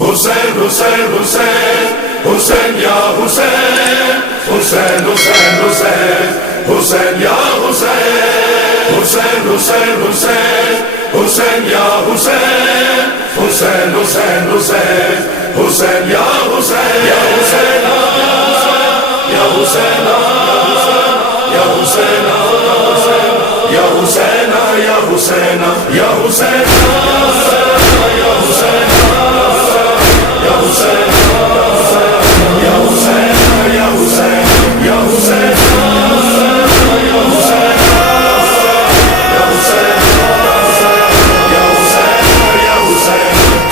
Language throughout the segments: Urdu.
حسین حسین حسین حسین یا حسین حسین حسین حسین حسین یا حسین حسین حسین حسین حسین یا حسین حسین حسین حسین حسین یا حسین یا حسین یا حسین یا حسین یا حسین یا حسین یا حسین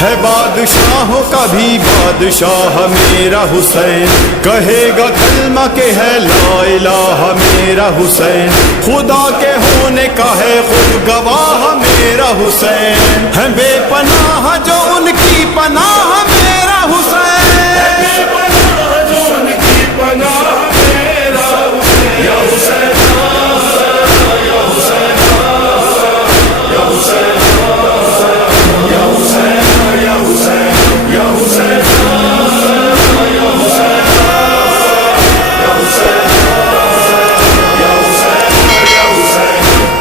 ہے بادشاہوں کا بھی بادشاہ میرا حسین، کہے گا کلمہ کہ ہے لا الہ میرا حسین، خدا کے ہونے کا ہے خود گواہ میرا حسین، ہے بے پناہ جو ان کی پناہ میرا حسین، ہے بے پناہ جو ان کی پناہ میرا حسین، یا حسین یا حسین یا حسین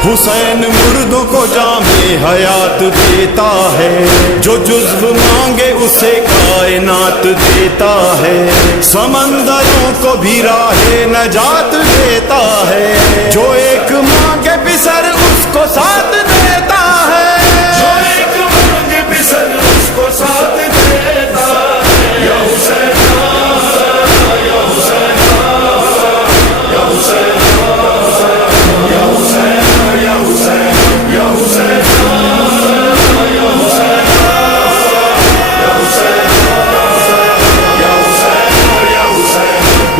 حسین مردوں کو جام حیات دیتا ہے، جو جزو مانگے اسے کائنات دیتا ہے، سمندروں کو بھی راہ نجات دیتا ہے، جو ایک مانگے بسر اس کو ساتھ دیتا ہے، جو ایک مانگے بسر اس کو ساتھ دیتا ہے، یا حسین یا حسین یا حسین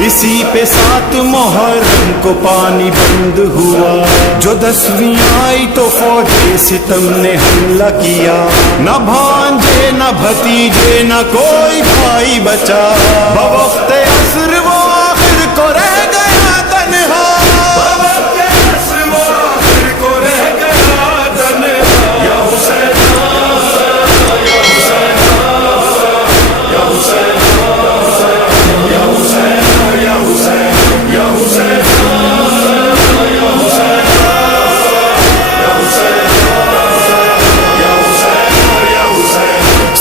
اسی پہ 7 محرم کو پانی بند ہوا، جو 10ویں آئی تو فوج ستم نے حملہ کیا، نہ بھانجے نہ بھتیجے نہ کوئی بھائی بچا، بوقت عصر وہ آخر کو رہ گیا تنہا، بوقت عصر وہ آخر کو رہ گیا تنہا، یا حسین یا حسین یا حسین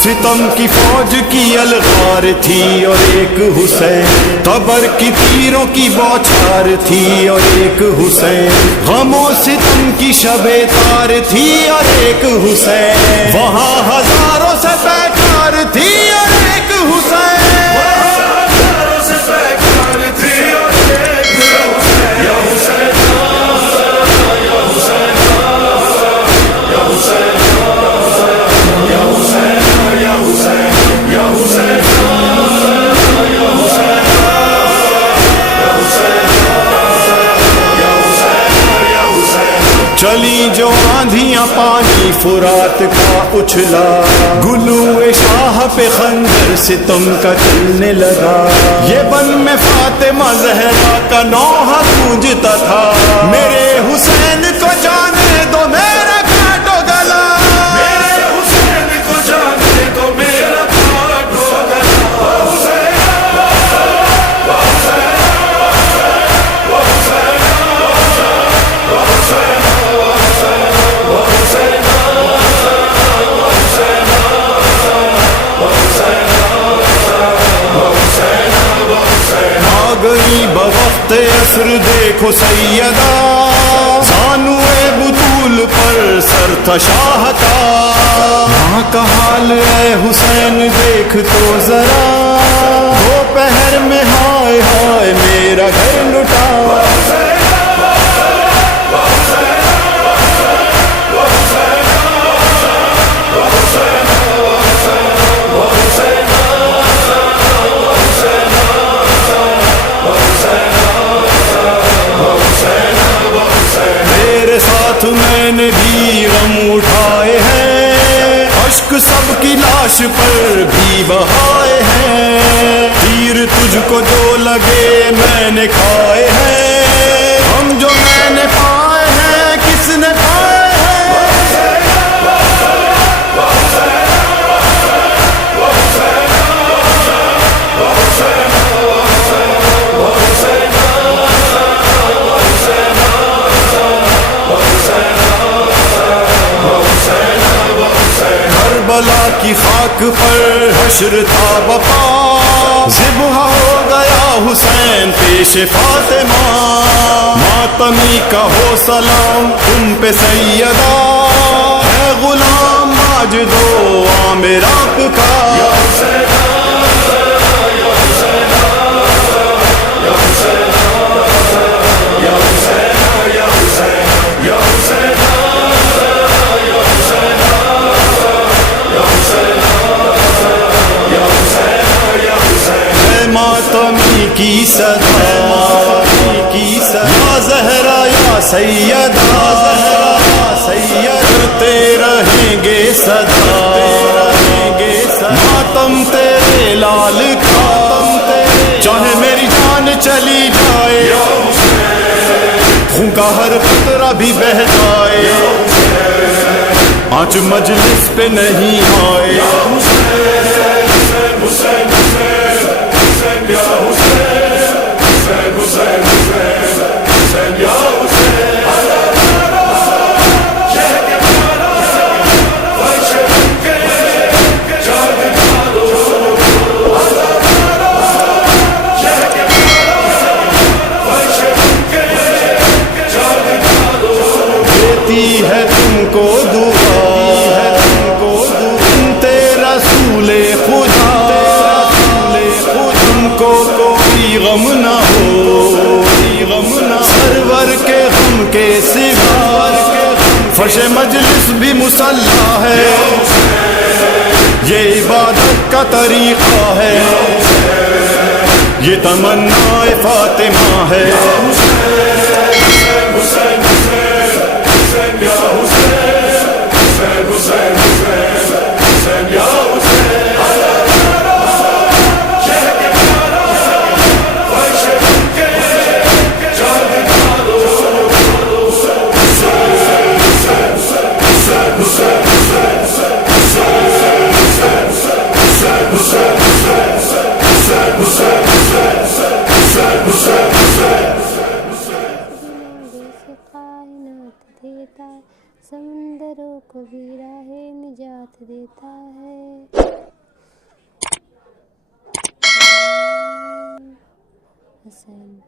ستم کی فوج کی الغار تھی اور ایک حسین، قبر کی تیروں کی بوچھار تھی اور ایک حسین، غم و ستم کی شب تار تھی اور ایک حسین، وہاں ہزاروں سے بیکار تھی اور ایک حسین، ہزاروں سے بیکار تھی اور ایک حسین، یا حسین یا حسین یا حسین چلی جو آندھیاں پانی فرات کا اچھلا، گلوئے شاہ پہ خنجر ستم کا چلنے لگا، یہ بن میں فاطمہ زہرا کا نوحہ گونجتا تھا، میرے حسین کو جانے دو میرا کاٹو گلا، میرے حسین کو جانے دو میرا کاٹو گلا، گئی بوقت عصر دیکھو سیدہ، زانو بطول پر سر تھا شاہ کا، ماں کا حال اے حسین دیکھ تو ذرا، دوپہر میں ہائے ہائے میرا گھر لٹا، میں نے بھی غم اٹھائے ہیں، اشک سب کی لاش پر بھی بہائے ہیں، تیر تجھ کو جو لگے میں نے کھائے ہیں، ہم جو میں نے پائے ہیں کس نے پائے ہیں، پر حشر تھا بپا ذبح ہو گیا حسین پیش فاطمہ ماتمی کا ہو سلام تم پہ سیدہ ہے غلام ماجدو عامر آپ کا ماتمی کی صدا یا زہرا یا سیدہ کرتے رہیں گے صدا ماتم تیرے لال کا چاہے میری جان چلی جائے خون کا ہر قطرہ بھی بہہ جائے آج مجلس پہ نہیں آئے ہے تم کو دعا انتے رسول خدا تم کو کوئی غم نہ ہو سرور کے غم کے سوا فرش مجلس بھی مصلی ہے یہ عبادت کا طریقہ ہے یہ تمنا فاطمہ ہے سمندروں کو بھی راہ نجات دیتا ہے حسین